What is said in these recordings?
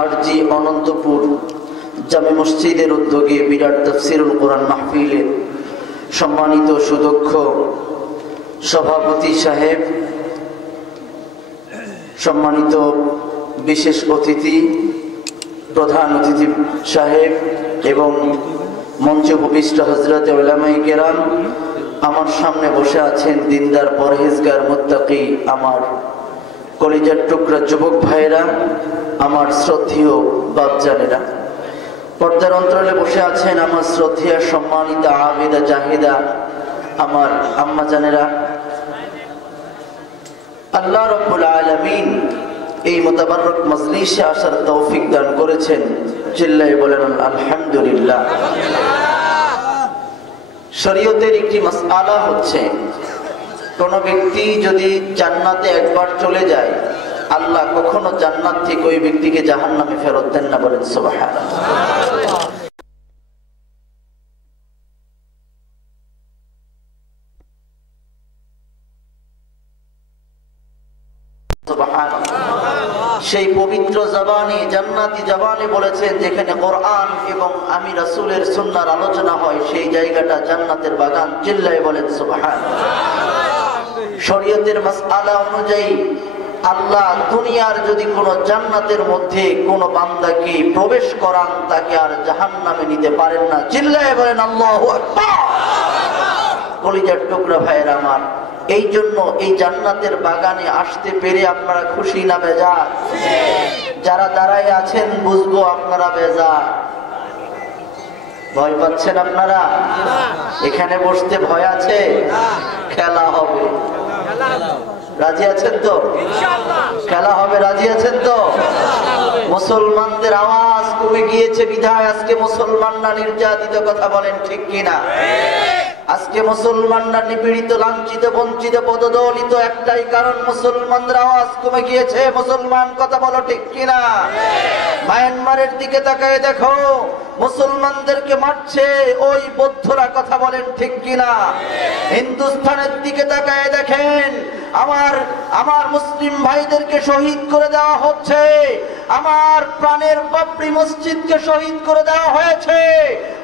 আরজি অনন্তপুর জামে মসজিদের উদ্যোগে বিরাট তাফসিরুল কোরআন মাহফিলের সম্মানিত সুদক্ষ সভাপতি সাহেব, সম্মানিত বিশেষ অতিথি, প্রধান অতিথি সাহেব এবং মঞ্চে উপবিষ্ট হযরতে উলামায়ে কেরাম, আমার সামনে বসে আছেন দিনদার পরহেজগার মুত্তাকি আমার কলিজার টুকরা যুবক ভাইয়েরা, আমার শ্রদ্ধেয় বাপজানেরা, পর্দার অন্তরালে বসে আছেন আমার শ্রদ্ধেয় সম্মানিত আবেদা জাহিদা আমার আম্মা জানেরা। আল্লাহ রাব্বুল আলামিন এই মুতাবাররক মজলিসে আসার তৌফিক দান করেছেন, চিল্লায়ে বলেন আলহামদুলিল্লাহ। শরীয়তের একটি মাসআলা হচ্ছে, কোন ব্যক্তি যদি জান্নাতে একবার চলে যায়, আল্লাহ কখনো জান্নাত থেকে ওই ব্যক্তিকে জাহান্নামে ফেরত দেন না, বলেন সুবহানাল্লাহ। সেই পবিত্র জবানে, জান্নাতি জবানে বলেছেন, যেখানে কোরআন এবং আমি রাসূলের সুন্নাহর আলোচনা হয়, সেই জায়গাটা জান্নাতের বাগান, চিল্লায়ে বলেন সুবহানাল্লাহ। শরীয়তের মাসআলা অনুযায়ী আল্লাহ দুনিয়ার যদি কোনো জান্নাতের মধ্যে কোনো বান্দাকে প্রবেশ করান, তাকে আর জাহান্নামে নিতে পারেন না, চিল্লায়ে বলেন আল্লাহু আকবার। কলিজার টুকরা ভাইয়েরা আমার, এই জন্য এই জান্নাতের বাগানে আসতে পেরে আপনারা খুশি না বেজার? যারা দাঁড়ায় আছেন বুঝবো আপনারা বেজার। ভয় পাচ্ছেন আপনারা? এখানে বসতে ভয় আছে? খেলা হবে, রাজি আছেন তো? খেলা হবে, রাজি আছেন তো? মুসলমানদের আওয়াজ কমে গিয়েছে বিধায় আজকে মুসলমানরা নির্যাতিত, কথা বলেন ঠিক কিনা? আজকে মুসলমানরা নিপীড়িত, লাঞ্ছিত, বঞ্চিত, পদদলিত, একটাই কারণ, মুসলমানদের আওয়াজ কমে গিয়েছে। মুসলমান, কথা বলো ঠিক কিনা? মায়ানমারের দিকে তাকায় দেখো, মুসলমানদেরকে মারছে ওই বৌদ্ধরা, কথা বলেন ঠিক কিনা? হিন্দুস্তানের দিকে তাকায় দেখেন, আমার মুসলিম ভাইদেরকে শহীদ করে দেওয়া হচ্ছে, আমার প্রাণের বাবরি মসজিদকে শহীদ করে দেওয়া হয়েছে।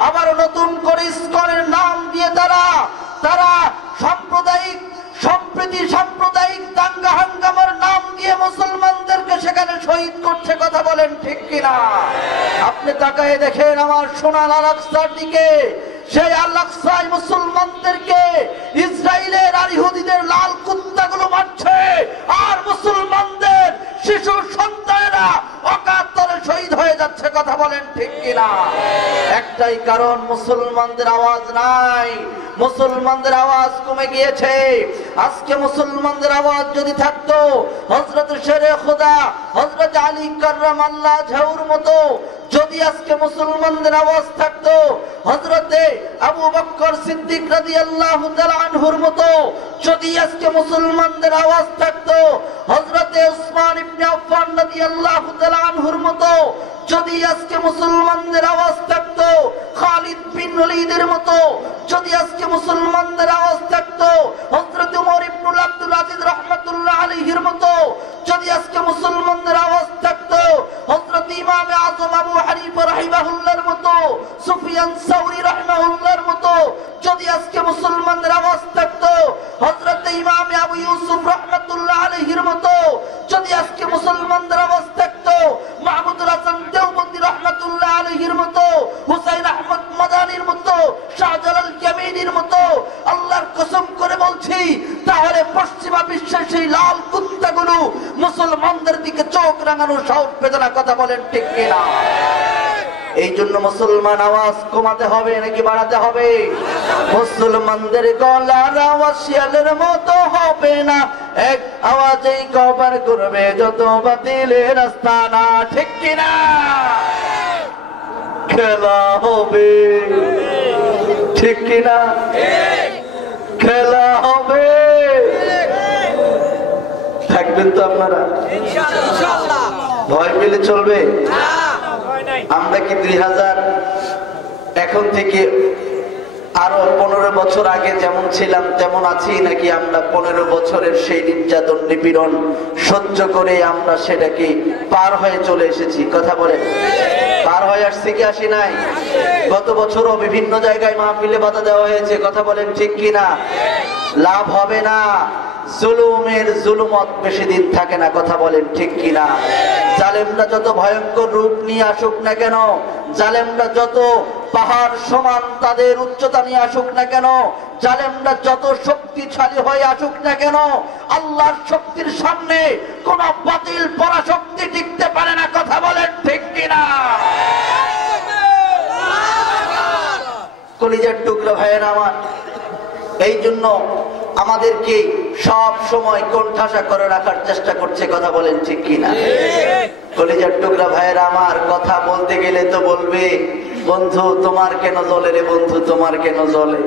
আবার নতুন করে ইসকনের নাম দিয়ে তারা সাম্প্রদায়িক সম্প্রীতি, সাম্প্রদায়িক দাঙ্গা হাঙ্গামার নাম দিয়ে মুসলমানদেরকে সেখানে শহীদ করছে, কথা বলেন ঠিক কিনা? আপনি তাকায় দেখেন আমার সোনার আল-আকসার দিকে, সেই আল-আকসায় মুসলমানদেরকে ইসরায়েলের আর ইহুদিদের লাল কুত্তাগুলো মারছে, আর মুসলমানদের শিশু সন্তানেরা অকাতরে শহীদ হয়ে যাচ্ছে, কথা বলেন ঠিক কিনা? একটাই কারণ, মুসলমানদের আওয়াজ নাই, মুসলমানদের আওয়াজ কমে গিয়েছে। আজকে মুসলমানদের আওয়াজ যদি থাকতো, হযরত শেরে খোদা হযরত আলী কাররামাল্লাহ ওয়াজহুর মতো যদি আজকে মুসলমানদের আওয়াজ থাকতো, হযরতে আবু বকর সিদ্দিক রাদিয়াল্লাহু তাআলা আনহুর মতো যদি আজকে মুসলমানদের আওয়াজ থাকতো, হযরতে উসমান ইবনে আফফান রাদিয়াল্লাহু তাআলা আনহুর মতো যদি আজকে মুসলমানদের আওয়াজ থাকতো, খালিদ বিন ওলীদের মতো যদি আজকে মুসলমানদের আওয়াজ থাকতো, হযরত ওমর ইবনে আব্দুল আজিজ রাহমাতুল্লাহ আলাইহির মতো যদি আজকে মুসলমানদের আওয়াজ থাকতো, হযরত ইমাম আযম আবু হানিফা রাহিমাহুল্লাহর মতো, সুফিয়ান সাওরী রাহিমাহুল্লাহর মতো যদি আজকে মুসলমানদের আওয়াজ থাকতো, হযরত ইমাম আবু ইউসুফ রাহমাতুল্লাহ আলাইহির মতো যদি আজকে মুসলমানদের আওয়াজ থাকতো, মাহমুদুল হাসান দেওবন্দি রাহমাতুল্লাহ আলাইহির মতো, হুসাইন আহমদ মাদানির মতো, শাহজালাল জামিনীর মতো, আল্লাহর কসম করে বলছি, তাহলে পশ্চিমা বিশ্বের সেই লাল কুত্তাগুলো মুসলমানদের দিকে চোখ রাঙানোর সাহস পেত না, কথা বলেন ঠিক কিনা? এই জন্য মুসলমান আওয়াজ কমাতে হবে নাকি বাড়াতে হবে? মুসলমানদের গলার আওয়াজ শিয়ালের মতো হবে না, এক আওয়াজেই কভার করবে যত বাতিলের আস্তানা, ঠিক কিনা? খেলা হবে, ঠিক কিনা? খেলা হবে, থাকবেন তো আপনারা? ইনশাআল্লাহ। ভয় পেলে চলবে? আমরা কি 2000 এখন থেকে আরো 15 বছর আগে যেমন ছিলাম তেমন আছি, নাকি আমরা 15 বছরের সেই নির্যাতন নিপীড়ন সহ্য করে আমরা সেটাকে পার হয়ে চলে এসেছি? কথা বলেন, পার হয়ে আসছি কি আসি নাই? গত বছরও বিভিন্ন জায়গায় মাহফিলে বাধা দেওয়া হয়েছে, কথা বলেন ঠিক কিনা? লাভ হবে না, জুলুমের জুলুমত বেশি দিন থাকে না, কথা বলেন ঠিক কিনা? জালেমরা যত ভয়ঙ্কর রূপ নিয়ে আসুক না কেন, জালেমরা যত পাহাড় সমান তাদের উচ্চতা নিয়ে আসুক না কেন, জালেমরা যত শক্তিশালী হয়ে আসুক না কেন, আল্লাহর শক্তির সামনে কোন বাতিল পরাশক্তি টিকতে পারে না, কথা বলেন ঠিক কিনা? কলিজার টুকরা ভাইয়েরা আমার, এই জন্য আমাদেরকে সব সময় কোণঠাসা করে রাখার চেষ্টা করছে, কথা বলেন ঠিক কিনা? কলিজার টুকরা ভাইয়েরা আমার, কথা বলতে গেলে তো বলবে, বন্ধু তোমার কেন জ্বলে রে, বন্ধু তোমার কেন জ্বলে,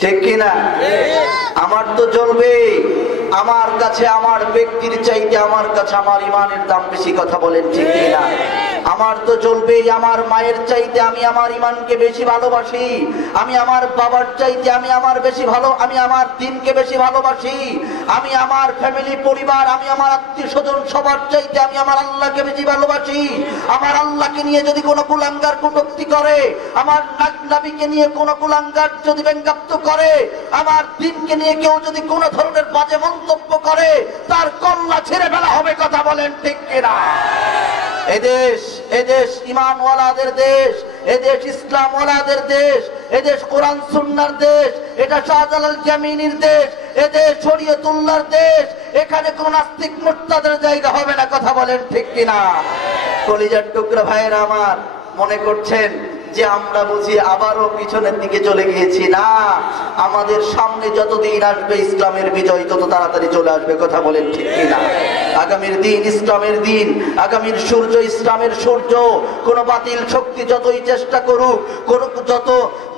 ঠিক কিনা? আমার তো জ্বলবে, আমার কাছে আমার ব্যক্তির চাইতে আমার কাছে আমার ইমানের দাম বেশি, কথা বলেন ঠিক কিনা? আমার তো জ্বলবেই, আমার মায়ের চাইতে আমি আমার ইমানকে বেশি ভালোবাসি, আমি আমার বাবার চাইতে আমি আমার দ্বীনকে বেশি ভালোবাসি, আমি আমার ফ্যামিলি পরিবার, আমি আমার আত্মীয় স্বজন সবার চাইতে আমি আমার আল্লাহকে বেশি ভালোবাসি। আমার আল্লাহকে নিয়ে যদি কোনো কুলাঙ্গার কটূক্তি করে, আমার নবীকে নিয়ে কোনো কুলাঙ্গার যদি ব্যঙ্গাত্ম করে, আমার দ্বীনকে নিয়ে কেউ যদি কোনো ধরনের বাজে মন্তব্য করে, তার কল্লা ছেড়ে ফেলা হবে, কথা বলেন ঠিক কিনা? এদেশ ইমানওয়ালাদের দেশ, এদেশ ইসলামওয়ালাদের দেশ, এদেশ কোরআন সুন্নাহর দেশ, এটা শাহজালাল জামিনীর দেশ, এদেশ শরীয়তুল্লাহর দেশ, এখানে কোন নাস্তিক মুরতাদের জায়গা হবে না, কথা বলেন ঠিক কিনা? কলিজার টুকরা ভাইয়েরা আমার, মনে করছেন যে আমরা বুঝি আবারও পিছনের দিকে চলে গিয়েছি? না, আমাদের সামনে যতদিন আসবে ইসলামের বিজয় তত তাড়াতাড়ি চলে আসবে, কথা বলেন ঠিক কিনা? আগামীর দিন ইসলামের দিন, আগামীর সূর্য ইসলামের সূর্য। কোন বাতিল শক্তি যতই চেষ্টা করুক,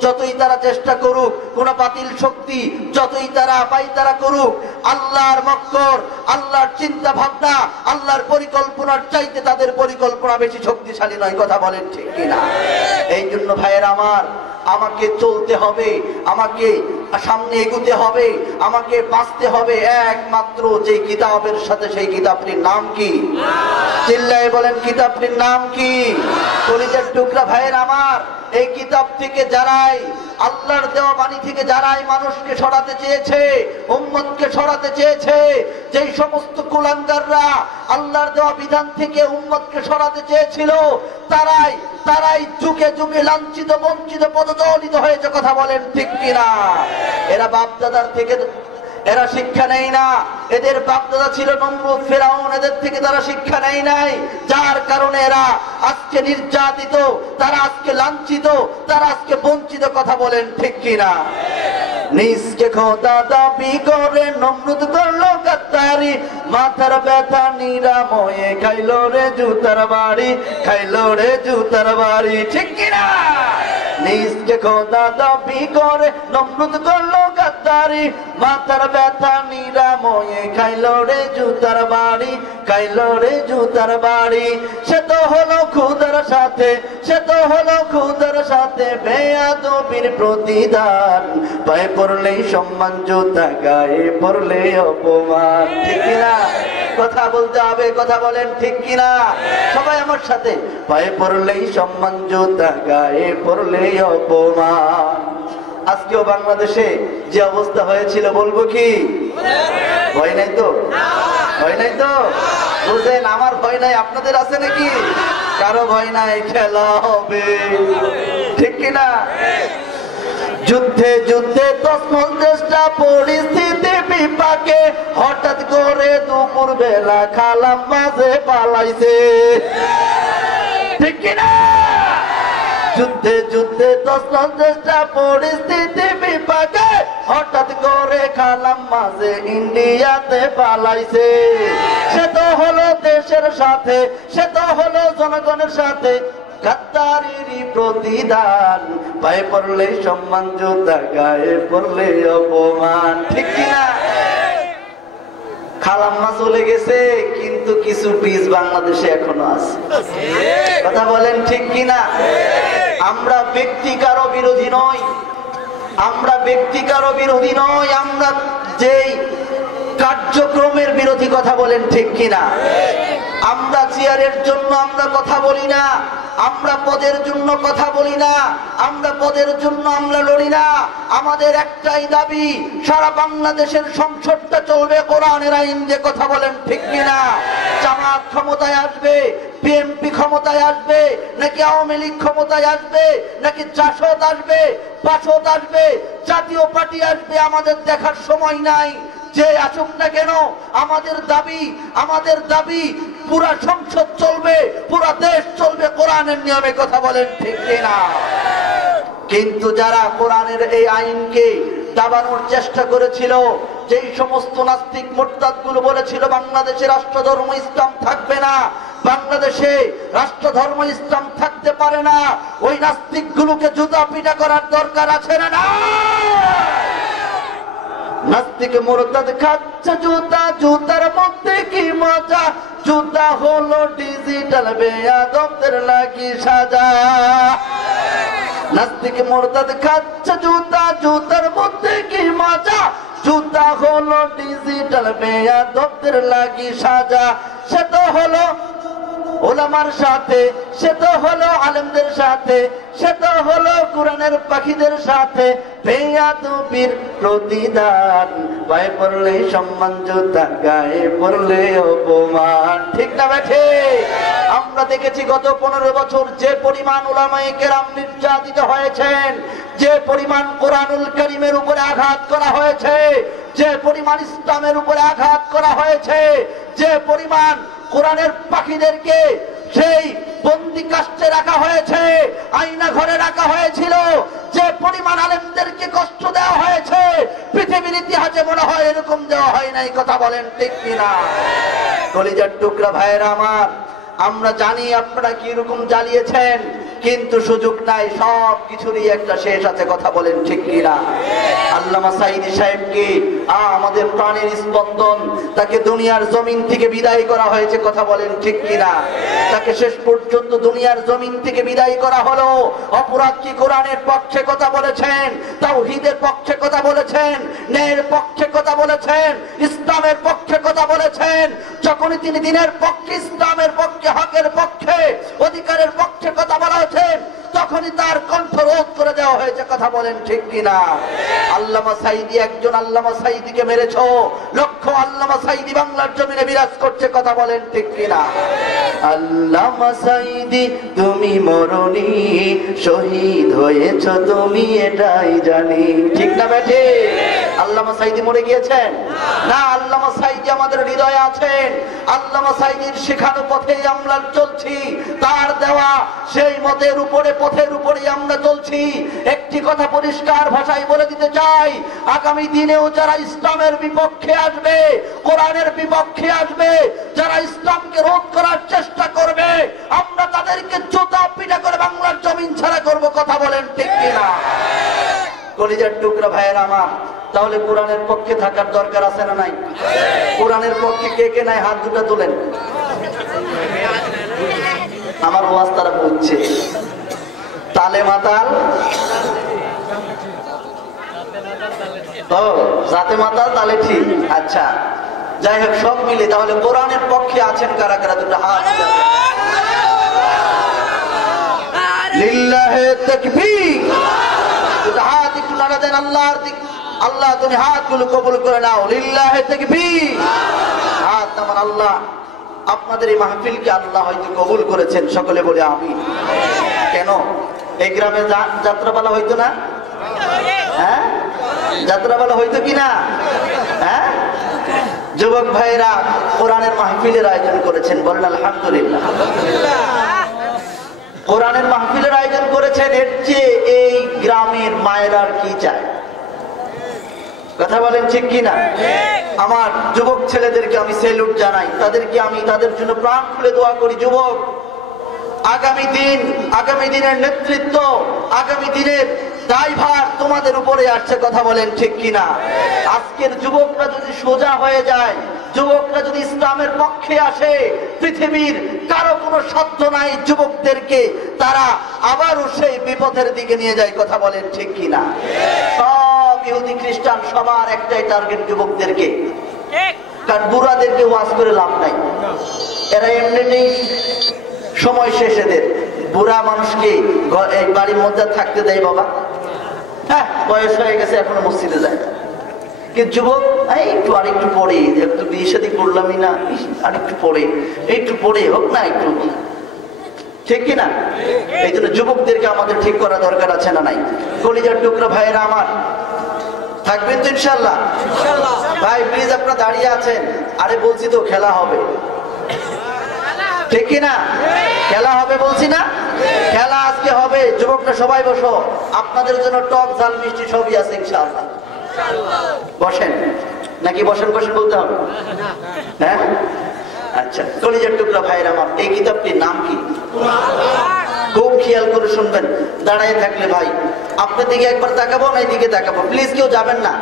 যতই তারা চেষ্টা করুক, কোন বাতিল শক্তি যতই তারা পায়তারা করুক, আল্লাহর মক্কর, আল্লাহর চিন্তা ভাবনা, আল্লাহর পরিকল্পনার চাইতে তাদের পরিকল্পনা বেশি শক্তিশালী নয়, কথা বলেন ঠিক কিনা? এই জন্য ভাইয়েরা আমার, আমাকে চলতে হবে, আমাকে সামনে এগুতে হবে, আমাকে বাঁচতে হবে একমাত্র যে কিতাবের সাথে। সেই কিতাবটির নাম কি? চিল্লায়ে বলেন, কিতাবটির নাম কি? কলিজার টুকরা ভাইয়েরা আমার, এই কিতাব থেকে যারাই, আল্লাহর দেওয়া বাণী থেকে যারাই মানুষকে সরাতে চেয়েছে, উম্মতকে সরাতে চেয়েছে, যেই সমস্ত কুলাঙ্গাররা আল্লাহর দেওয়া বিধান থেকে উম্মতকে সরাতে চেয়েছিল, তারাই যুগে যুগে লাঞ্ছিত, বঞ্চিত, পদদলিত হয়েছে, কথা বলেন ঠিক কিনা? এরা বাপদাদার থেকে এরা শিক্ষা নেই না, এদের বাপদাদা ছিল নমরুদ, ফেরাউন, এদের থেকে তারা শিক্ষা নেই নাই, যার কারণে এরা আজকে নির্যাতিত, তারা আজকে লাঞ্ছিত, তারা আজকে বঞ্চিত, কথা বলেন ঠিক কিনা? নিজকে খোদা দাবি করে নমরুদ করলো গাদ্দারি, মাথার ব্যথা নিরাময়ে খাইলো রে জুতার বাড়ি, খাইলো রে জুতার বাড়ি, ঠিক কিনা? নিজকে খোদা দাবি করে নমরুদ করলো গাদ্দারি, মাথার ব্যথা নিরাময়ে খাইলো রে জুতার বাড়ি, খাইলো রে জুতার বাড়ি। সে তো হলো খুদার সাথে, সে তো হলো খুদার সাথে বেয়াদবির প্রতিদান, পায়ে পড়লেই সম্মান, জুতা গায়ে পড়লে অপমান, ঠিক কিনা? কথা বলতে হবে, কথা বলেন ঠিক কিনা? সবাই আমার সাথে, পায়ে পড়লেই সম্মান, জুতা গায়ে পড়লে অপমান। আজকেও বাংলাদেশে যে অবস্থা হয়েছিল, বলবো কি? ভয় নাই তো? ভয় নাই তো? বুঝেন, আমার ভয় নাই, আপনাদের আছে নাকি? কারো ভয় নাই, খেলা হবে, ঠিক কিনা? যুদ্ধে যুদ্ধে তসমল চেষ্টা, পরিস্থিতি বিপাকে, হঠাৎ করে দুপুর বেলা খালাম মাঝে পালাইছে, ঠিক কিনা? যুদ্ধে যুদ্ধে তসমল চেষ্টা, পরিস্থিতি বিপাকে, হঠাৎ করে খালাম মাঝে ইন্ডিয়াতে পালাইছে। সে তো হলো দেশের সাথে, সে তো হলো জনগণের সাথে, গাদ্দারিরই প্রতিদান, পায়ে পড়লে সম্মান, জুতা গায়ে পড়লে অপমান, ঠিক কিনা? খালাম্মা চলে গেছে, কিন্তু কিছু বীজ বাংলাদেশে এখনো আছে। কথা বলেন ঠিক কিনা? আমরা ব্যক্তি কারো বিরোধী নই, আমরা ব্যক্তি কারো বিরোধী নই, আমরা যেই কার্যক্রমের বিরোধী। কথা বলেন ঠিক কিনা? আমরা চেয়ারের জন্য আমরা কথা বলি না, আমরা পদের জন্য কথা বলি না, আমরা পদের জন্য আমরা লড়ি না। আমাদের একটাই দাবি, সারা বাংলাদেশের সংসদটা চলবে কোরআনের আইন দিয়ে। কথা বলেন ঠিক কিনা? জামাত ক্ষমতায় আসবে, বিএনপি ক্ষমতায় আসবে, নাকি আওয়ামী লীগ ক্ষমতায় আসবে, নাকি জাসদ আসবে, বাসদ আসবে, জাতীয় পার্টি আসবে, আমাদের দেখার সময় নাই। যে আসুক না কেন, আমাদের দাবি পুরা সংসদ চলবে, পুরা দেশ চলবে কোরআনের নিয়মে। কথা বলেন ঠিক কিনা? কিন্তু যারা কোরআনের এই আইনকে দাবানোর চেষ্টা করেছিল, যেই সমস্ত নাস্তিক মুরতাদ গুলো বলেছিল বাংলাদেশে রাষ্ট্রধর্ম ইসলাম থাকবে না, বাংলাদেশে রাষ্ট্রধর্ম ইসলাম থাকতে পারে না, ওই নাস্তিক গুলোকে জুতা পিটা করার দরকার আছে না? নাস্তিক মুরতাদ খাচ্ছে জুতা, জুতার মধ্যে কি মজা, জুতা হলো ডিজিটাল বেয়াদবদের লাগি সাজা। নাস্তিক মুরতাদ খাচ্ছে জুতা, জুতার মধ্যে কি মজা, জুতা হলো ডিজিটাল বেয়াদবদের লাগি সাজা। সে তো হলো ওলামার সাথে, সে তো হলো আলেমদের সাথে, সে তো হলো কোরআনের পাখিদের সাথে। বেয়াদবির প্রতিদান, পায়ে পড়লে সম্মান, জুতা গায়ে পড়লে অপমান। ঠিক না বেঠে? আমরা দেখেছি গত 15 বছর যে পরিমাণ উলামায়ে কেরাম নির্যাতিত হয়েছেন, যে পরিমাণ কোরআনুল কারীমের উপরে আঘাত করা হয়েছে, যে পরিমাণ ইসলামের উপরে আঘাত করা হয়েছে, যে পরিমাণ কোরআনের পাখিদেরকে সেই বন্দি কাষ্টে রাখা হয়েছে, আয়না ঘরে রাখা হয়েছিল, যে পরিমাণ আলেমদেরকে কষ্ট দেওয়া হয়েছে, পৃথিবীর ইতিহাসে মনে হয় এরকম দেওয়া হয় নাই। কথা বলেন ঠিক কিনা? কলিজার টুকরা ভাইয়েরা আমার, আমরা জানি আপনারা কি রকম জ্বালিয়েছেন, কিন্তু সুযোগ নাই, সব কিছুরই একটা শেষ আছে। কথা বলেন ঠিক কিনা? আল্লামা সাঈদী সাহেবকে আমাদের প্রাণের স্পন্দন, তাকে দুনিয়ার জমিন থেকে বিদায় করা হয়েছে। কথা বলেন ঠিক কিনা? তাকে শেষ পর্যন্ত দুনিয়ার জমিন থেকে বিদায় করা হলো। অপরাধ কি কোরআনের পক্ষে কথা বলেছেন, তাওহীদের পক্ষে কথা বলেছেন, ন্যায়ের পক্ষে কথা বলেছেন, ইসলামের পক্ষে কথা বলেছেন। যখনই তিনি দ্বীনের পক্ষে, ইসলামের পক্ষে, হকের পক্ষে, অধিকারের পক্ষে কথা বলা হয়েছে, তখনই তার কণ্ঠ রোধ করে দেওয়া হয়েছে। কথা বলেন ঠিক কিনা? আল্লামা সাঈদী, একজন আল্লামা সাঈদীকে মেরেছ, লক্ষ আল্লামা সাঈদী বাংলার জমিনে বিরাজ করছে। কথা বলেন ঠিক কিনা? আল্লামা সাঈদী তুমি মরনি, শহীদ হয়েছ তুমি, এটাই জানি। ঠিক না বেঠে? আল্লামা সাঈদী মরে গিয়েছেন না, আল্লামা সাঈদী আমাদের হৃদয়ে আছেন। আল্লামা সাঈদীর শেখানো পথেই আমরা চলছি, তার দেওয়া সেই মতের উপরে, পথের উপরেই আমরা চলছি। একটি কথা পরিষ্কার ভাষায় বলে দিতে চাই, আগামী দিনেও যারা ইসলামের বিপক্ষে আসবে, কোরআনের বিপক্ষে আসবে, যারা ইসলামকে রোধ করার চেষ্টা করবে, আমরা তাদেরকে জুতা পিটা করে বাংলার জমিন ছাড়া করব। কথা বলেন ঠিক কিনা? কলিজার টুকরা ভাইয়ের আমার, তাহলে কোরআনের পক্ষে থাকার দরকার আছে না নাই? কোরআনের পক্ষে কে কে নাই, হাত দুটো তোলেন। আমার ওয়াজ তারা বুঝছে। তালে মাতাল, ও জাতে মাতাল, তালে ঠিক। আচ্ছা, যাই হোক, সব মিলে তাহলে কোরআনের পক্ষে আছেন কারা কারা? দুটো হাত। লিল্লাহে তাকবীর। দুটো হাত একটু লাগা দেন আল্লাহর দিকে। আল্লাহ তুমি হাতগুলো কবুল করে নাও। লিল্লাহে তাকবীর। হাত নামান। আল্লাহ আপনাদের এই মাহফিলকে আল্লাহ হয়তো কবুল করেছেন, সকলে বলে আমিন। কেন এই গ্রামে যাত্রাপালা হইতো না? হ্যাঁ, যাত্রাপালা হইতো কিনা? হ্যাঁ, যুবক ভাইরা কোরআনের মাহফিলের আয়োজন করেছেন, বলেন আলহামদুলিল্লাহ। কোরআনের মাহফিলের আয়োজন করেছেন, এর চেয়ে এই গ্রামের মায়েরা কি চায়? কথা বলেন ঠিক কিনা? আমার যুবক ছেলেদেরকে আমি সেলুট জানাই, তাদেরকে আমি তাদের জন্য প্রাণ খুলে দোয়া করি। যুবক, আগামী দিনের নেতৃত্ব, আগামী দিনের দায়ভার তোমাদের উপরে আসছে। কথা বলেন ঠিক কিনা? আজকের যুবকরা যদি সোজা হয়ে যায়, যুবকরা যদি ইসলামের পক্ষে আসে, পৃথিবীর কারো কোনো সাধ্য নাই যুবকদেরকে তারা আবারও সেই বিপদের দিকে নিয়ে যায়। কথা বলেন ঠিক কিনা? সব ইহুদি খ্রিস্টান সবার একটাই টার্গেট যুবকদেরকে, কারণ বুড়াদেরকে ওয়াজ করে লাভ নাই, এরা এমনিতেই সময় শেষ। এদের বুড়া মানুষকে এই বাড়ির মধ্যে থাকতে দেয় বাবা, হ্যাঁ বয়স হয়ে গেছে এখনো মসজিদে যায় না। কিন্তু যুবক একটু আরেকটু পরে, একটু বিয়ে শাদী করলামই না, আরেকটু পরে, একটু পরে হোক না একটু, ঠিক কিনা? এই জন্য যুবকদেরকে আমাদের ঠিক করা দরকার আছে না নাই? কলিজার টুকরা ভাইয়েরা আমার, থাকবেন তো ইনশাল্লাহ? ভাই প্লিজ আপনারা দাঁড়িয়ে আছেন, আরে বলছি তো খেলা হবে, ঠিক কিনা? খেলা হবে বলছি না? খেলা আজকে হবে। যুবকরা সবাই বসো, আপনাদের জন্য টক ঝাল মিষ্টি সবই আছে ইনশাআল্লাহ। বসেন নাকি বসেন বসেন বলতে হবে? হ্যাঁ আচ্ছা। কলিজার টুকরা ভাইয়ের আমার, এই কিতাবটির নাম কি? খুব খেয়াল করে শুনবেন। দাঁড়ায় থাকলে ভাই আপনার দিকে একবার তাকাবো না এদিকে তাকাবো, প্লিজ কেউ যাবেন না,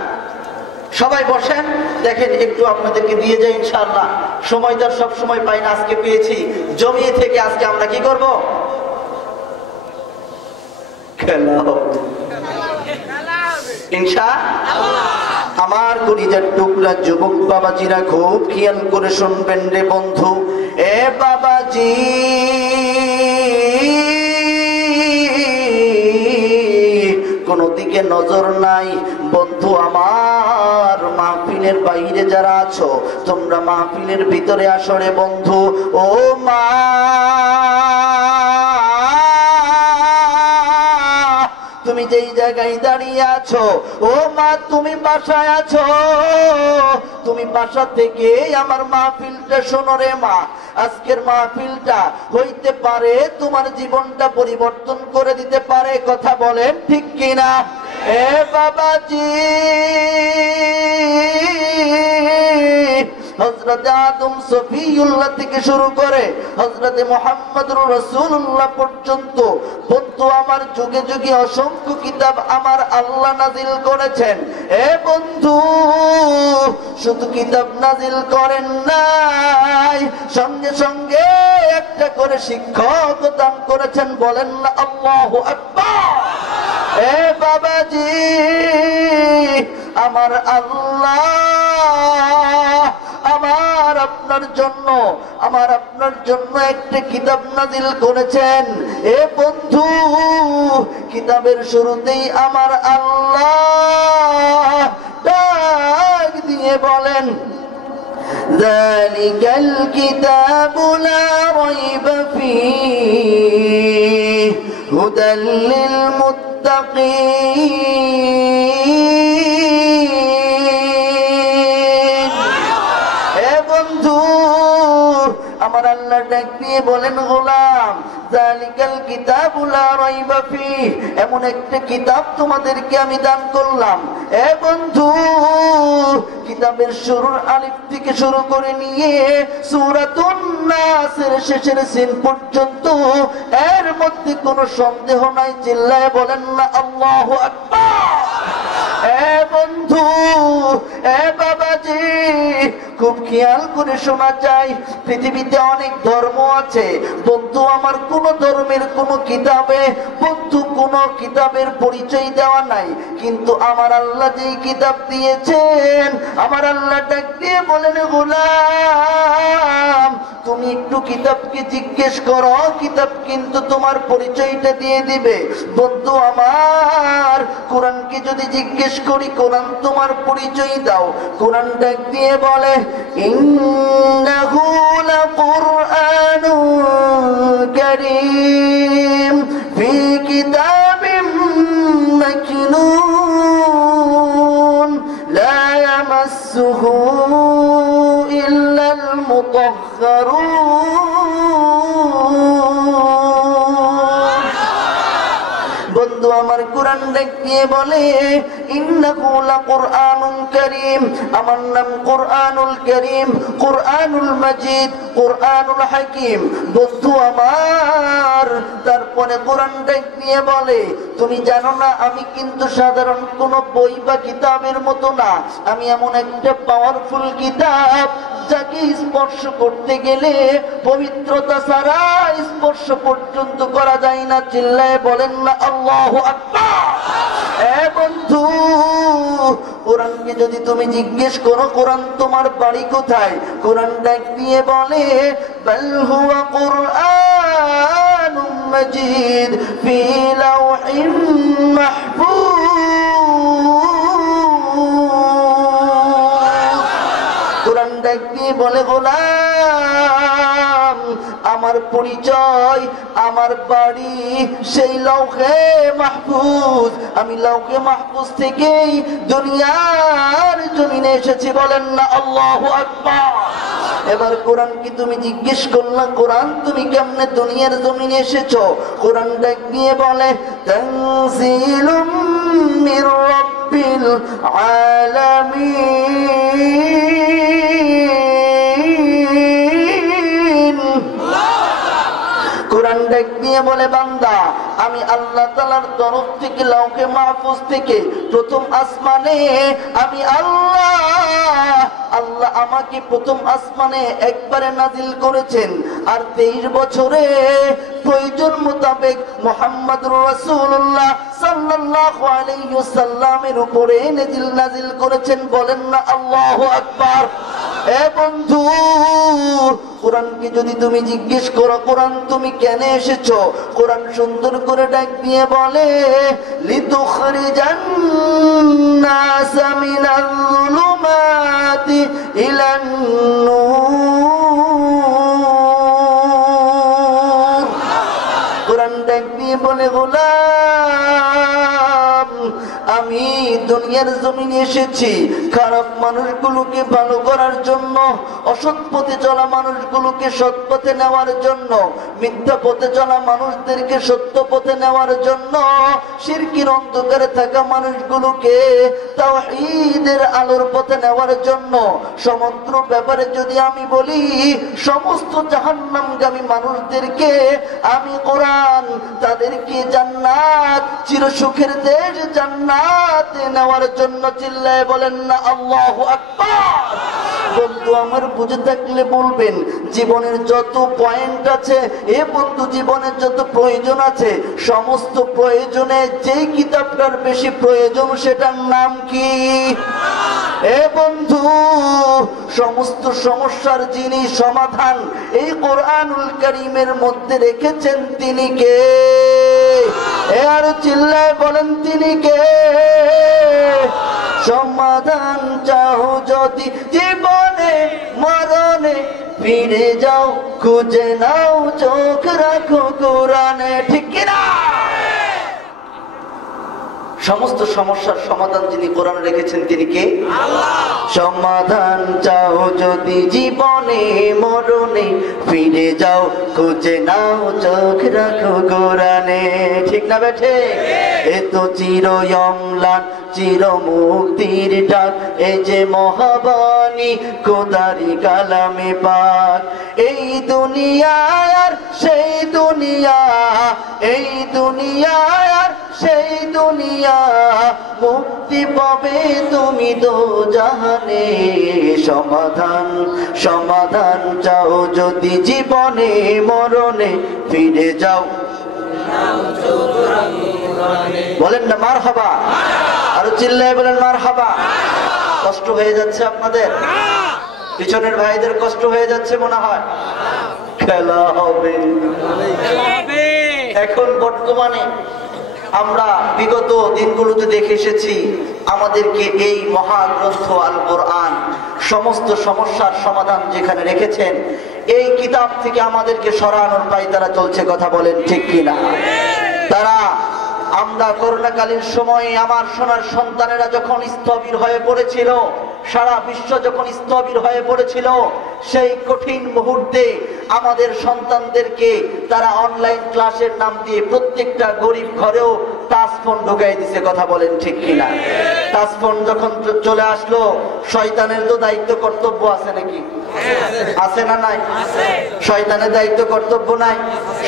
সবাই বসেন। দেখেন একটু আপনাদেরকে দিয়ে যাই ইনশাআল্লাহ, সময় তো সব সময় পাই না, আজকে পেয়েছি। জমিয়ে থেকে আজকে আমরা কি করব? খেলা হবে ইনশাআল্লাহ। আমার কলিজার টুকরা যুবক বাবাজিরা খুব খেয়াল করে শুনবেন রে বন্ধু। এ বাবাজি কোনো দিকে নজর নাই বন্ধু আমার। মাহফিলের বাইরে যারা আছো তোমরা মাহফিলের ভিতরে আসো রে বন্ধু। ও মা তুমি যেই জায়গায় দাঁড়িয়ে আছো, ও মা তুমি বাসায় আছো, তুমি বাসা থেকে আমার মাহফিলটা শোনো রে মা। আজকের মাহফিলটা হইতে পারে তোমার জীবনটা পরিবর্তন করে দিতে পারে। কথা বলেন ঠিক কিনা? এ বাবাজি হযরত আদম সফিউল্লাহ থেকে শুরু করে হযরত মুহাম্মদুর রাসূলুল্লাহ পর্যন্ত বন্ধু আমার যুগে যুগে অসংখ্য কিতাব আমার আল্লাহ নাজিল করেছেন। এ বন্ধু শুধু কিতাব নাজিল করেন নাই, সঙ্গে সঙ্গে একটা করে শিক্ষক দান করেছেন। বলেন না আল্লাহু আকবার। এ বাবাজি আমার আল্লাহ আমার আপনার জন্য একটা কিতাব নাজিল করেছেন। এ বন্ধু কিতাবের শুরুতেই আমার আল্লাহ ডাক দিয়ে বলেন যালিকাল কিতাবু লা রাইবা ফীহি হুদাল লিল মুত্তাকিন। হে বন্ধু আমার আল্লাহ ডাক দিয়ে বলেন গোলাম যালিকাল কিতাবু লা রাইবা ফীহি, এমন একটা কিতাব তোমাদেরকে আমি দান করলাম। এ বন্ধু কিতাবের শুরুর আলিফ থেকে শুরু করে নিয়ে সূরাতুন নাসের শেষের সিন পর্যন্ত এর মধ্যে কোনো সন্দেহ নাই। চিল্লায়ে বলেন না আল্লাহু আকবার। এ বন্ধু এ বাবাজি খুব খেয়াল করে শোনা চাই, পৃথিবীতে অনেক ধর্ম আছে বন্ধু আমার, কোন ধর্মের কোন কিতাবে বন্ধু কোন কিতাবের পরিচয় দেওয়া নাই, কিন্তু আমার আল্লাহ যেই কিতাব দিয়েছেন আমার আল্লাহ ডাক দিয়ে বলেন গোলাম তুমি একটু কিতাবকে জিজ্ঞেস করো, কিতাব কিন্তু তোমার পরিচয়টা দিয়ে দিবে। বন্ধু আমার কোরআনকে যদি জিজ্ঞেস করি কোরআন তোমার পরিচয় দাও, কোরআন ডাক দিয়ে বলে ইন্নাহু লাকুরআনুন কারীম ফি কিতাবিম মাকনুন লা ইয়ামাসসুহু ইল্লাল মুতাহহারুন। বন্ধু আমার কোরআন ডাক দিয়ে বলে ইন্নাহু লাকুরআনুন কারীম, আমার নাম কোরআনুল কারীম, কোরআনুল মাজিদ, কোরআনুল হাকিম। বন্ধু আমার তারপরে কোরআন ডাক দিয়ে বলে তুমি জানো না আমি কিন্তু সাধারণ কোন বই বা কিতাবের মতো না, আমি এমন একটা পাওয়ারফুল কিতাব বাচ্চাকে স্পর্শ করতে গেলে পবিত্রতা ছাড়া স্পর্শ পর্যন্ত করা যায় না। চিল্লায়ে বলেন না আল্লাহু আকবার। এ বন্ধু, কোরআনকে যদি তুমি জিজ্ঞেস করো কোরআন তোমার বাড়ি কোথায়, কোরআন ডাক দিয়ে বলে বাল হুয়া কুরআনুম মাজিদ ফি লাওহিম মাহফুজ। কোরআন ডাক দিয়ে বলে গোলাম, আমার পরিচয়, আমার বাড়ি সেই লৌহে মাহফুজ। আমি লৌহে মাহফুজ থেকেই দুনিয়ার জমিনে এসেছি। বলেন না আল্লাহু আকবার। এবার কোরআন কি তুমি জিজ্ঞেস করলা কোরআন তুমি কেমনে দুনিয়ার জমিনে এসেছো? কোরআন ডাক দিয়ে বলে তানজিলুম মির রাব্বিল আলামিন। কোরআন ডাক দিয়ে বলে বান্দা, আমি আল্লাহ তাআলার তরফ থেকে লৌহে মাহফুজ থেকে প্রথম আসমানে আমি আল্লাহ আমাকে প্রথম আসমানে একবারে নাজিল করেছেন। আর 23 বছরে প্রয়োজন মোতাবেক মুহাম্মদুর রাসূলুল্লাহ সাল্লাল্লাহু আলাইহি ওয়াসাল্লামের উপরে নাজিল করেছেন। বলেন না আল্লাহু আকবার। এ বন্ধু, কোরআনকে যদি তুমি জিজ্ঞেস করো কোরআন তুমি কেন এসেছো, কোরআন সুন্দর করে ডাক দিয়ে বলে লিতুখরিজান নাস মিনাল যুলুমাতি ইলান নূর। কোরআন ডাক দিয়ে বলে গোলাম, আমি দুনিয়ার জমিনে এসেছি খারাপ মানুষগুলোকে ভালো করার জন্য, অসৎ পথে চলা মানুষগুলোকে সৎ পথে নেওয়ার জন্য, মিথ্যা পথে চলা মানুষদেরকে সত্য পথে নেওয়ার জন্য, শিরকির অন্ধকারে থাকা মানুষগুলোকে তাওহীদের আলোর পথে নেওয়ার জন্য। সমগ্র ব্যাপারে যদি আমি বলি, সমস্ত জাহান্নামগামী মানুষদেরকে আমি কোরআন তাদেরকে জান্নাত, চিরসুখের দেশ জান্নাতে নেওয়ার জন্য। চিল্লায় বলেন না আল্লাহু আকবার। বন্ধু আমার বুঝে থাকলে বলবেন, জীবনের যত পয়েন্ট আছে এ বন্ধু, জীবনের যত প্রয়োজন আছে, সমস্ত প্রয়োজনে যেই কিতাবটার বেশি প্রয়োজন সেটার নাম কি? এ বন্ধু, সমস্ত সমস্যার যিনি সমাধান এই কোরআনুল কারীমের মধ্যে রেখেছেন তিনি কে? আর চিল্লায় বলেন তিনি কে? সমাধান চাও যদি জীবনে মরণে, ফিরে যাও খুঁজে নাও, চোখ রাখো কোরআনে। ঠিক কিনা? সমস্ত সমস্যার সমাধান যিনি কোরআনে রেখেছেন তিনি কে? আল্লাহ। সমাধান চাও যদি জীবনে মরণে, ফিরে যাও খুঁজে নাও, চোখ রাখো কোরআনে। ঠিক না বেঠে? এ তো চির অম্লান চির মুক্তির ডাক, এই যে মহাবাণী খোদারি কালামে পাক। এই দুনিয়া আর সেই দুনিয়া, এই দুনিয়া আর সেই দুনিয়া, মুক্তি পাবে তুমি দো জাহানে। সমাধান চাও যদি জীবনে মরণে, ফিরে যাও। বলেন না মারহাবা। আরো চিল্লায় বলেন মারহাবা। কষ্ট হয়ে যাচ্ছে আপনাদের? পিছনের ভাইদের কষ্ট হয়ে যাচ্ছে মনে হয়? খেলা হবে এখন। বর্তমানে আমরা বিগত দিনগুলোতে দেখে এসেছি, আমাদেরকে এই মহাগ্রন্থ আল কোরআন সমস্ত সমস্যার সমাধান যেখানে রেখেছেন, এই কিতাব থেকে আমাদেরকে সরানোর পায়তারা চলছে। কথা বলেন ঠিক কিনা? তারা আমরা করোনাকালীন সময়ে আমার সোনার সন্তানেরা যখন স্থবির হয়ে পড়েছিল, সারা বিশ্ব যখন স্থবির হয়ে পড়েছিল, সেই কঠিন মুহূর্তে আমাদের সন্তানদেরকে তারা অনলাইন ক্লাসের নাম দিয়ে প্রত্যেকটা গরিব ঘরেও টাচ ফোন ঢুকাই দিছে। কথা বলেন ঠিক কিনা? টাচ ফোন যখন চলে আসলো, শয়তানের তো দায়িত্ব কর্তব্য আছে নাকি? আছে না নাই? শয়তানের দায়িত্ব কর্তব্য নাই?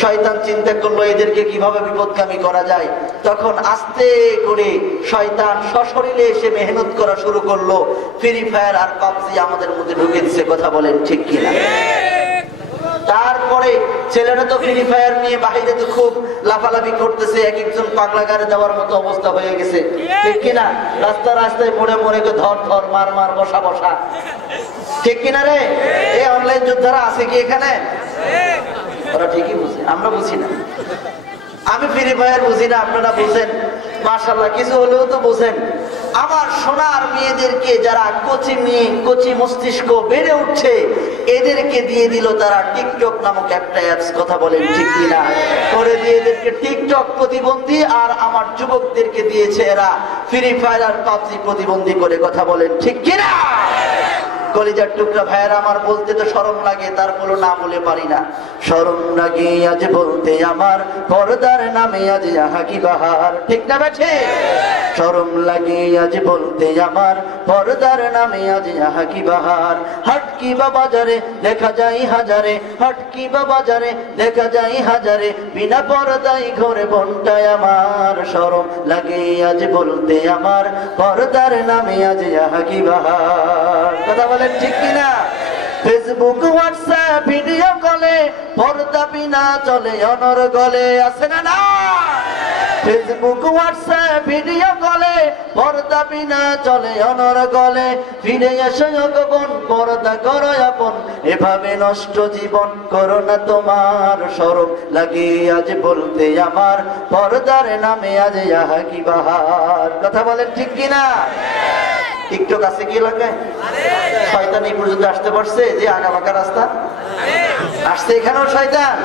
শয়তান চিন্তা করলো এদেরকে কিভাবে বিপদগামী করা যায়, তখন আস্তে করে শয়তান সশরীরে এসে মেহনত করা শুরু করলো, ফ্রি ফায়ার আর পাবজি আমাদের মধ্যে ঢুকে দিচ্ছে। কথা বলেন ঠিক কিনা? তারপরে ছেলেরা তো ফ্রি ফায়ার নিয়ে বাইরে তো খুব লাফালাফি করতেছে, এক একজন পাগলা গাড়ি দেওয়ার মতো অবস্থা হয়ে গেছে, ঠিক কিনা? রাস্তায় মোড়ে মোড়ে ধর ধর মার মার বসা বসা, ঠিক কিনা রে? এই অনলাইন যোদ্ধারা আছে কি এখানে? ওরা ঠিকই বুঝে, আমরা বুঝি না। আমি ফ্রি ফায়ার বুঝি না, আপনারা বুঝেন মাশাআল্লাহ, কিছু হলেও তো বুঝেন। আমার সোনার মেয়েদেরকে যারা কচি মস্তিষ্ক বেড়ে উঠছে, এদেরকে দিয়ে দিল তারা টিকটক নামক একটা অ্যাপস। কথা বলেন ঠিক কিনা? করে দিয়ে এদেরকে টিকটক প্রতিবন্ধী, আর আমার যুবকদেরকে দিয়েছে এরা ফ্রি ফায়ার আর পাবজি প্রতিবন্ধী করে। কথা বলেন ঠিক কিনা? কলিজার টুকরা ভাইয়েরা আমার, বলতে তো শরম লাগে, তারপর না বলে পারি না। শরম লাগে আজ বলতে আমার, পর্দার নামে আজ আহা কি বাহার, ঠিক না বেঠে? শরম লাগে আজ বলতে আমার, পর্দার নামে আজ আহা কি বাহার। হাটকি বা বাজারে দেখা যায় হাজারে, হাটকি বা বাজারে দেখা যায় হাজারে, বিনা পর্দায় ঘরে বন্টায় আমার। শরম লাগে আজ বলতে আমার, পর্দার নামে আজ আহা কি বাহার। কথা বলেন ঠিক কিনা? ফেসবুক হোয়াটসঅ্যাপ ভিডিও কলে পর্দা বিনা চলে অনর গলে, আছে না না? ফেসবুক হোয়াটসঅ্যাপ ভিডিও কলে পর্দা বিনা চলে অনর গলে, ফিরে এসো গোপন পর্দা করো আপন, এভাবে নষ্ট জীবন করো না তোমার। শরম লাগে আজ বলতে আমার, পর্দার নামে আজ আহা কি বাহার। কথা বলেন ঠিক কিনা? টিকটক আছে কি এলাকায়? শয়তান এই পর্যন্ত আসতে পারছে যে আঁকা বাঁকা রাস্তা আসছে, এখানেও শয়তান।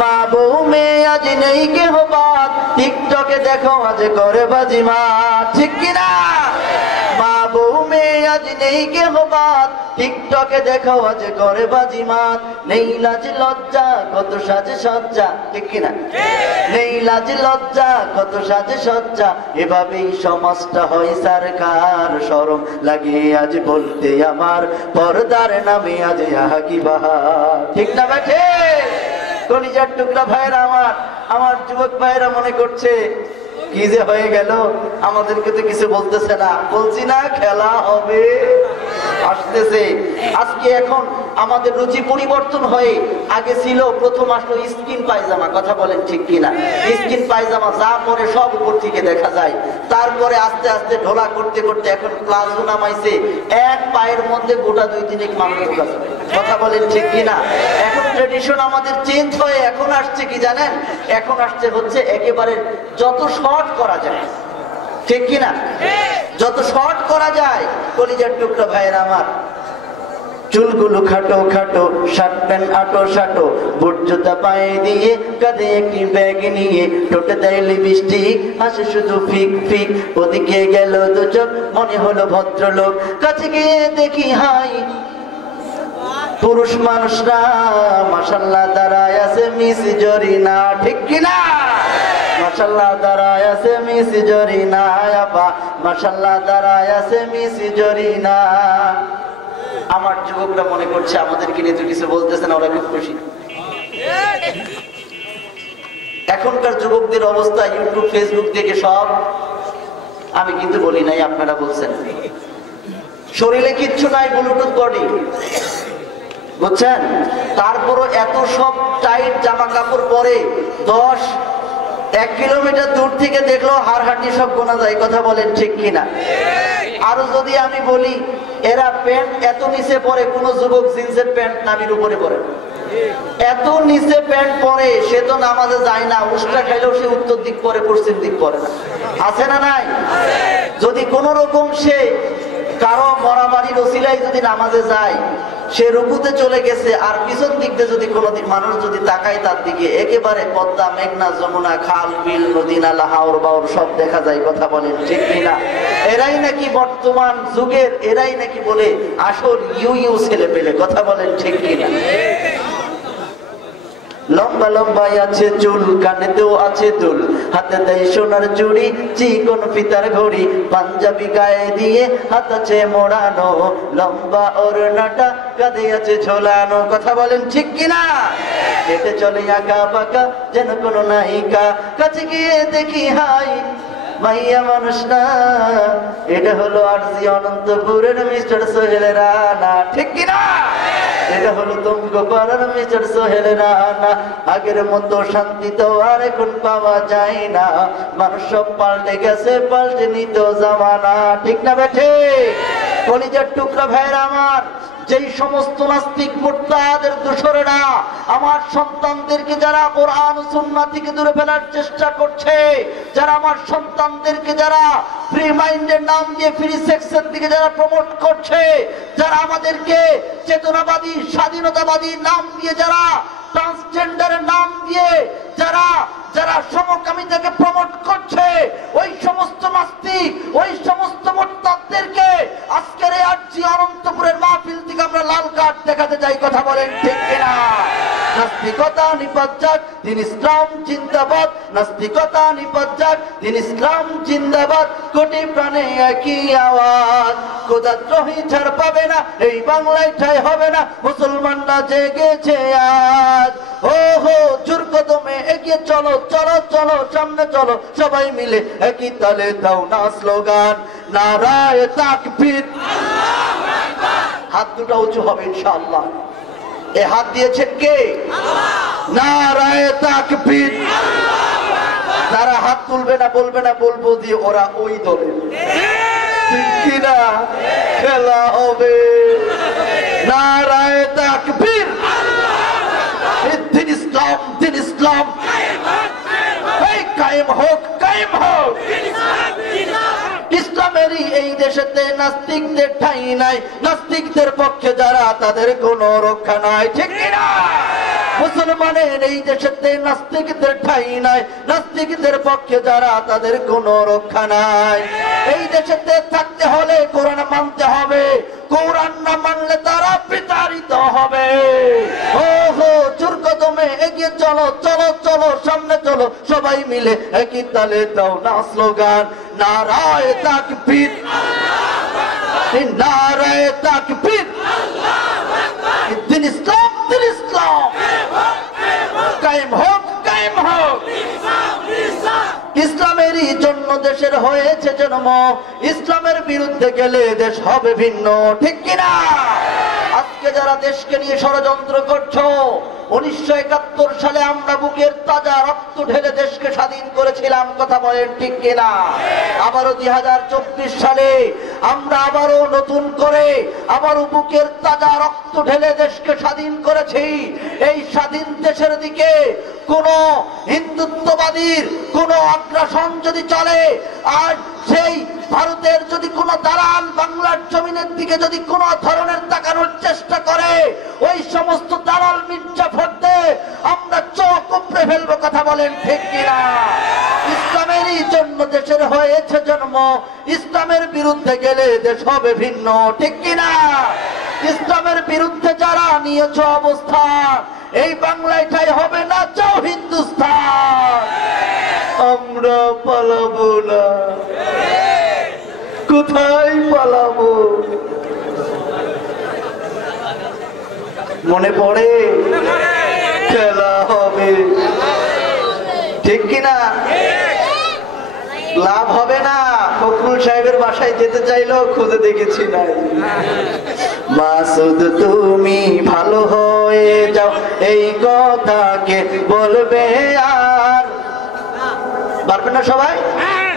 মা বউ মেয়ে আজ নেই কেহ বাদ, টিকটকে দেখো আজ করে বাজিমা, ঠিক কিনা? মা বউ মেয়ে আজ নেই কেহ বাদ, টিকটকে দেখো আজ করে বাজিমাত। নেই লাজ লজ্জা কত সাজে সজ্জা, ঠিক কিনা? নেই লাজ লজ্জা কত সাজে সজ্জা, এভাবেই সমাজটা হয় সরকার। শরম লাগে আজ বলতে আমার, পর্দার নামে আজ আহা কি বাহার, ঠিক না বেঠে? কলিজার টুকরা ভাইরা আমার যুবক ভাইরা মনে করছে কি যে হয়ে গেল, আমাদেরকে তো কিছু বলতেছে না। বলছি না খেলা হবে, আসতেছে। আজকে এখন আমাদের রুচি পরিবর্তন হয়ে, আগে ছিল প্রথম আসলো স্কিন পায়জামা। কথা বলেন ঠিক কিনা? স্কিন পায়জামা যা পরে সব উপর থেকে দেখা যায়। তারপরে আস্তে আস্তে ঢোলা করতে করতে এখন প্লাজো নামাইছে, এক পায়ের মধ্যে গোটা 2-3 মানুষ ঢোকাছে। কথা বলেন ঠিক কিনা? এখন ট্রেডিশন আমাদের চেঞ্জ হয়ে এখন আসছে কি জানেন? এখন আসছে হচ্ছে একেবারে যত শর্ট করা যায়, ঠিক কিনা? যত শর্ট করা যায়। কলিজার টুকরা ভাইয়ের আমার, চুলগুলো খাটো খাটো, শার্ট প্যান্ট আটো শাটো, বুট জুতা পায়ে দিয়ে, কাঁধে একটি ব্যাগ নিয়ে, ঠোঁটে দেয় লিপস্টিক, হাসে শুধু ফিক ফিক। ওদিকে গেল দু চোখ, মনে হলো ভদ্রলোক, কাছে গিয়ে দেখি হাই পুরুষ মানুষরা, মাশাআল্লাহ দাঁড়ায় আছে মিস জরিনা, ঠিক কিনা? মাশাআল্লাহ দাঁড়ায় আছে মিস জরিনা, আপা মাশাআল্লাহ দাঁড়ায় আছে মিস জরিনা। আমার যুবকরা মনে করছে আমাদেরকে নিয়ে তো কিছু বলতেছে না, ওরা খুব খুশি। এখনকার যুবকদের অবস্থা ইউটিউব ফেসবুক থেকে সব, আমি কিন্তু বলি নাই, আপনারা বলছেন। শরীরে কিচ্ছু নাই, ব্লুটুথ বডি, বুঝছেন? তারপরও এত সব টাইট জামা কাপড় পরে 1 কিলোমিটার দূর থেকে দেখলেও হাড় হাড্ডি সব গোনা যায়। কথা বলেন ঠিক কিনা? আরো যদি আমি বলি, এরা প্যান্ট এত নিচে পরে, কোন যুবক জিন্সের প্যান্ট নামির উপরে পরে, এত নিচে প্যান্ট পরে, সে তো নামাজে যায় না। উষ্টা খাইলেও সে উত্তর দিক পরে, পশ্চিম দিক পরে না, আছে না নাই? যদি কোন রকম সে কারো মরামারির ওসিলায় যদি নামাজে যায়, সে রুকুতে চলে গেছে, আর পিছন দিক দিয়ে যদি কোনোদিন মানুষ যদি তাকায় তার দিকে, একেবারে পদ্মা, মেঘনা, যমুনা, খাল, বিল, নদী, নালা, হাওর বাওর সব দেখা যায়। কথা বলেন ঠিক কিনা? এরাই নাকি বর্তমান যুগের, এরাই নাকি বলে আসল ইউ ছেলে পেলে। কথা বলেন ঠিক কিনা? লম্বা লম্বাই আছে চুল, কানেতেও আছে দুল, হাতে দেয় সোনার চুড়ি, চিকন ফিতার ঘড়ি, পাঞ্জাবি গায়ে দিয়ে হাত আছে মোড়ানো, লম্বা ওড়নাটা কাঁধে আছে ঝোলানো। কথা বলেন ঠিক কিনা? হেঁটে চলে আঁকা বাঁকা যেন কোনো নায়িকা, কাছে গিয়ে দেখি হাই মাইয়া মানুষ না, এটা হলো আরজি অনন্তপুরের মিস্টার সোহেল রানা। ঠিক কিনা? এটা হলো তুঙ্গপাড়ার মিস্টার সোহেল রানা। আগের মতো শান্তি তো আর এখন পাওয়া যায় না, মানুষ সব পাল্টে গেছে, পাল্টে নিত জামানা। ঠিক না বেঠে? কলিজার টুকরা ভাইরা আমার, যেই সমস্ত নাস্তিক মুরতাদের দোসরেরা আমার সন্তানদেরকে যারা কোরআন সুন্নাহ থেকে দূরে ফেলার চেষ্টা করছে, যারা আমার সন্তানদেরকে যারা ফ্রি মাইন্ডের নাম দিয়ে ফ্রি সেক্সের দিকে যারা প্রমোট করছে, যারা আমাদেরকে চেতনাবাদী স্বাধীনতাবাদী নাম দিয়ে, যারা ট্রান্সজেন্ডারের নাম দিয়ে যারা যারা সমকামিতাকে প্রমোট করছে, ওই সমস্ত নাস্তিক, ওই সমস্ত মুরতাদদেরকে আজকের এই আরজি অনন্তপুরের মাহফিল থেকে আমরা লাল কার্ড দেখাতে চাই। কথা বলেন ঠিক কিনা? নাস্তিকতা নিপাত যাক, দিন ইসলাম জিন্দাবাদ। নাস্তিকতা নিপাত যাক, দিন ইসলাম জিন্দাবাদ। কোটি প্রাণে একই আওয়াজ, খোদাদ্রোহী ছাড় পাবে না, এই বাংলায় ঠাঁই হবে না, মুসলমানরা জেগেছে আজ। ও হো জোর কদমে এগিয়ে চলো, চলো চলো সামনে চলো, সবাই মিলে একই তালে দাও না স্লোগান, নারায়ে তাকবীর। হাত দুটো উঁচু হবে ইনশাআল্লাহ। এ হাত দিয়েছেন কে? নারায়ে তাকবীর। যারা হাত তুলবে না, বলবে না, বলবো দিয়ে ওরা ওই দলে। ঠিক কিনা? খেলা হবে। নারায়ে তাকবীর। দিন ইসলাম, দিন ইসলাম কায়েম হোক, কায়েম হোক। ইসলামেরই এই দেশেতে নাস্তিকদের ঠাঁই নাই, নাস্তিকদের পক্ষে যারা তাদের কোনো রক্ষা নাই। ঠিক কিনা? মুসলমানের এই দেশেতে নাস্তিকদের ঠাঁই নাই, নাস্তিকদের পক্ষে যারা তাদের কোনো রক্ষা নাই। এই দেশেতে থাকতে হলে কোরআন মানতে হবে, কোরআন না মানলে তারা বিতাড়িত হবে। ও হো জোর কদমে এগিয়ে চলো, চলো চলো সামনে চলো, সবাই মিলে একই তালে দাও না স্লোগান, নারায়ে তাকবীর, নারায়ে তাকবীর। দিন ইসলাম, দিন ইসলাম কায়েম হোক, কায়েম হোক। ইসলামেরই জন্য দেশের হয়েছে জন্ম, ইসলামের বিরুদ্ধে গেলে দেশ হবে ভিন্ন। ঠিক কিনা? আজকে যারা দেশকে নিয়ে ষড়যন্ত্র করছো, 1971 সালে আমরা বুকের তাজা রক্ত ঢেলে দেশকে স্বাধীন করেছিলাম। কথা বলেন ঠিক কিনা? আবারও 2024 সালে আমরা আবারও নতুন করে আবারও বুকের তাজা রক্ত ঢেলে দেশকে স্বাধীন করেছি। এই স্বাধীন দেশের দিকে কোন হিন্দুত্ববাদীর কোন আগ্রাসন যদি চলে, আর সেই ভারতের যদি কোন দালাল বাংলার জমিনের দিকে যদি কোন ধরনের তাকানোর চেষ্টা করে, ওই সমস্ত দালাল মির্জাফরদের আমরা চোখ উপড়ে ফেলবো। কথা বলেন ঠিক কিনা? ইসলামেরই জন্য দেশের হয়েছে জন্ম, ইসলামের বিরুদ্ধে গেলে দেশ হবে ভিন্ন। ঠিক কিনা? ইসলামের বিরুদ্ধে যারা নিয়েছ অবস্থান, এই বাংলায় ঠাঁই হবে না, চাও হিন্দুস্তান। আমরা পালাবো না। কোথায় পালাবো? মনে পড়ে খেলা হবে। ঠিক কিনা? লাভ হবে না। ফখরুল সাহেবের বাসায় যেতে চাইলেও খুঁজে দেখেছি না। মাসুদ তুমি ভালো হয়ে যাও, এই কথাকে বলবে আর পারবে না সবাই?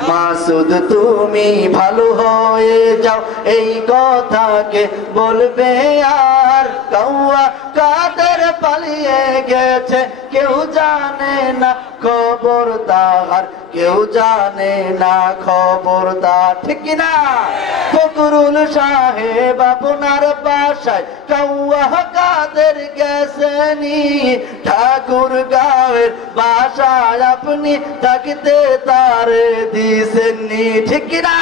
মাসুদ তুমি ভালো হয়ে যাও, এই কথাকে বলবে আর। কাউয়া কাদের পালিয়ে গেছে, কেউ জানে না খবর তার, কেউ জানে না খবর তার। ঠিক কিনা? ফখরুল সাহেব আপনার বাসায় কাউয়া কাদের গেছে, গেছেনি ঠাকুর গাঁয়ের বাসায় আপনি থাকতে তারে দিছেননি ঠিক কিনা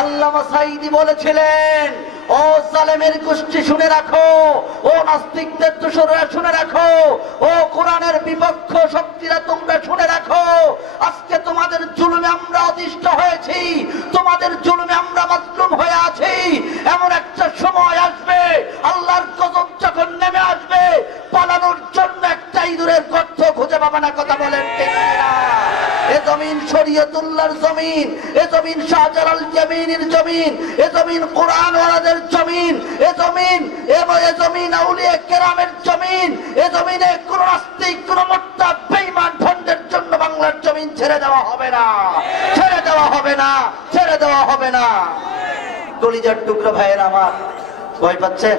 আল্লামা সাঈদী বলেছিলেন ও জালেমের গোষ্ঠী শুনে রাখো ও নাস্তিকদের দোসররা শুনে রাখো ও কোরআনের বিপক্ষ শক্তিরা তোমরা শুনে রাখো আজকে তোমাদের জুলুমে আমরা অতিষ্ঠ হয়েছি তোমাদের জুলুমে আমরা মাজলুম হয়ে আছি এমন একটা সময় আসবে আল্লাহর গজব যখন নেমে আসবে পালানোর জন্য একটা ইঁদুরের গর্ত খুঁজে পাবে না কথা বলেন ঠিক না এ জমিন শরীয়তুল্লাহর জমিন এ জমিন শাহজালাল জামিনের জমিন এ জমিন কোরআন ওয়ালাদের জমিন এ জমিন আউলিয়া কেরামের জমিন এ জমিনে কোন নাস্তিক কোন মুরতাদ বেঈমান ভণ্ডের জন্য বাংলার জমিন ছেড়ে দেওয়া হবে না ছেড়ে দেওয়া হবে না ছেড়ে দেওয়া হবে না কলিজার টুকরা ভাইয়ের আমার ভয় পাচ্ছেন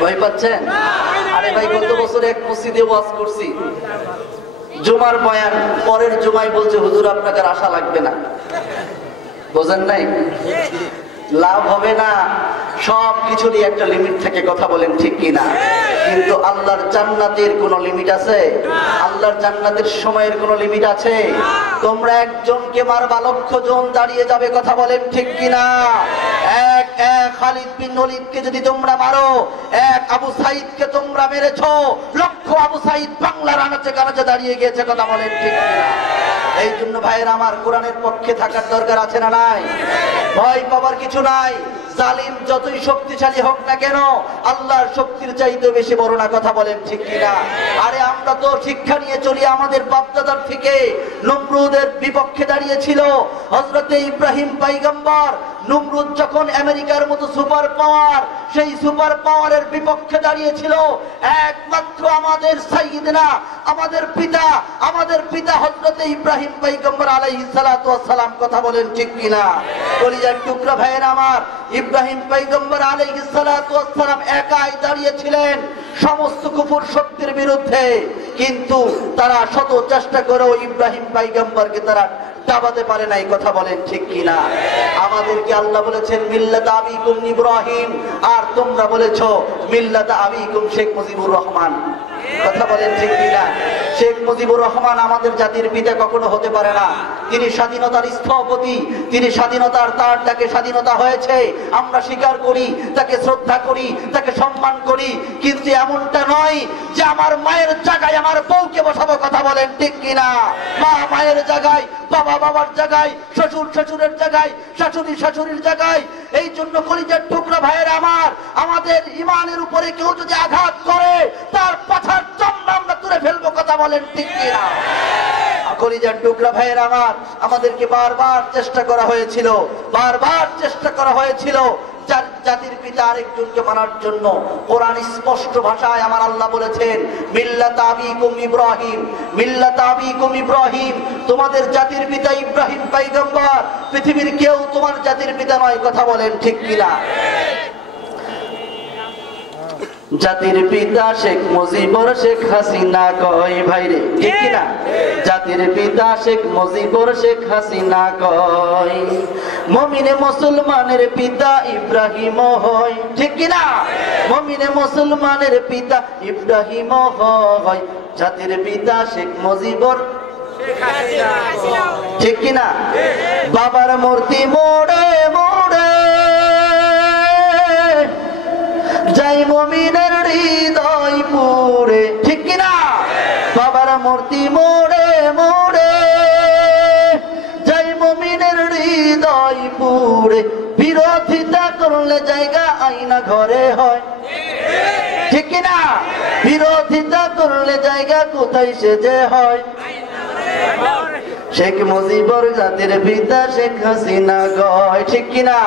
ভয় পাচ্ছেন আরে ভাই গত বছর এক মসজিদে ওয়াজ করছি জুমার বয়ান পরের জুমায় বলছে হুজুর আপনাকে আশা লাগবে না বোঝেন নাই লাভ হবে না সব কিছুরই একটা লিমিট থেকে কথা বলেন ঠিক কিনা কিন্তু আল্লাহর জান্নাতের কোনো লিমিট আছে আল্লাহর জান্নাতের সময়ের কোনো লিমিট আছে তোমরা একজনকে মারবা লক্ষ জন দাঁড়িয়ে যাবে কথা বলেন ঠিক কিনা এক খালিদ বিন ওলীদকে যদি তোমরা মারো এক আবু সাঈদকে তোমরা মেরেছো লক্ষ আবু সাঈদ বাংলার আনাচে কানাচে দাঁড়িয়ে গিয়েছে কথা বলেন ঠিক কিনা এই জন্য ভাইয়ের আমার কোরআনের পক্ষে থাকার দরকার আছে না নাই ভয় পাবার কিছু নাই জালিম যতই শক্তিশালী হোক না কেন আল্লাহর শক্তির চাইতে বেশি বড় না কথা বলেন ঠিক কিনা আরে আমরা তো শিক্ষা নিয়ে চলি আমাদের বাপদাদার থেকে নমরুদের বিপক্ষে দাঁড়িয়েছিল হযরতে ইব্রাহিম পয়গম্বর নমরুদ যখন আমেরিকার মতো সুপার পাওয়ার সেই সুপার পাওয়ারের বিপক্ষে দাঁড়িয়েছিল একমাত্র আমাদের সাইয়্যিদনা আমাদের পিতা হযরতে ইব্রাহিম পয়গম্বর আলাইহিস সালাতু ওয়াস সালাম কথা বলেন ঠিক কিনা কলিজার টুকরা ভাইয়ের আমার ইব্রাহিম পয়গম্বর আলাইহিস সালাতু ওয়াস সালাম একাই দাঁড়িয়েছিলেন সমস্ত কুফর শক্তির বিরুদ্ধে কিন্তু তারা শত চেষ্টা করেও ইব্রাহিম পয়গম্বরকে তারা দাবাতে পারে নাই কথা বলেন ঠিক কিনা আমাদেরকে আল্লাহ বলেছেন মিল্লাত আবিকুম ইব্রাহিম আর তোমরা বলেছো মিল্লাত আবিকুম শেখ মুজিবুর রহমান কথা বলেন ঠিক কিনা শেখ মুজিবুর রহমান আমাদের জাতির পিতা কখনো হতে পারে না তিনি স্বাধীনতার স্থপতি তিনি স্বাধীনতার তার ডাকে স্বাধীনতা হয়েছে আমরা স্বীকার করি তাকে শ্রদ্ধা করি তাকে সম্মান করি কিন্তু এমনটা নয় যে আমার মায়ের জায়গায় আমার বউকে বসাবো কথা বলেন ঠিক কিনা মা মায়ের জায়গায় বাবা বাবার জায়গায় শ্বশুর শ্বশুরের জায়গায় শাশুড়ি শাশুড়ির জায়গায় এই জন্য কলিজার টুকরা ভাইয়ের আমার আমাদের ইমানের উপরে কেউ যদি আঘাত করে তার পাছার চামড়া আমরা তুলে ফেলবো কথা বলেন ঠিক কিনা কলিজার টুকরা ভাইয়ের আমার আমাদেরকে বারবার চেষ্টা করা হয়েছিল জাতির পিতা আরেকজনকে মানার জন্য কোরআন স্পষ্ট ভাষায় আমার আল্লাহ বলেছেন মিল্লাত আবিকুম ইব্রাহিম তোমাদের জাতির পিতা ইব্রাহিম পয়গম্বর পৃথিবীর কেউ তোমার জাতির পিতা নয় কথা বলেন ঠিক কিনা জাতির পিতা শেখ মুজিবুর শেখ হাসিনা কয় ভাইরে ঠিক কিনা জাতির পিতা শেখ মুজিবুর শেখ হাসিনা কয় মুমিনে মুসলমানের পিতা ইব্রাহিম হয় ঠিক কিনা মুমিনে মুসলমানের পিতা ইব্রাহিম হয় জাতির পিতা শেখ মুজিবুর শেখ হাসিনা ঠিক কিনা বাবার মূর্তি মোড়ে মোড়ে যাই মুমিনের হৃদয় পুরে ঠিক কিনা বাবার মূর্তি মোড়ে মোড়ে যাই মুমিনের হৃদয় পুরে বিরোধিতা করলে জায়গা আয়না ঘরে হয় ঠিক কিনা বিরোধিতা করলে জায়গা কোথায় সেজে হয় শেখ মুজিবুর জাতির পিতা শেখ হাসিনা গয় ঠিক কিনা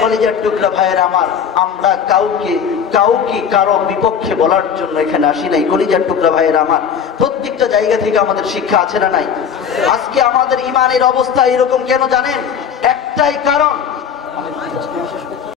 কলিজার টুকরা ভাইয়ের আমার আমরা কাউকে কারো বিপক্ষে বলার জন্য এখানে আসি নাই কলিজার টুকরা ভাইয়ের আমার প্রত্যেকটা জায়গা থেকে আমাদের শিক্ষা আছে না নাই আজকে আমাদের ইমানের অবস্থা এরকম কেন জানেন একটাই কারণ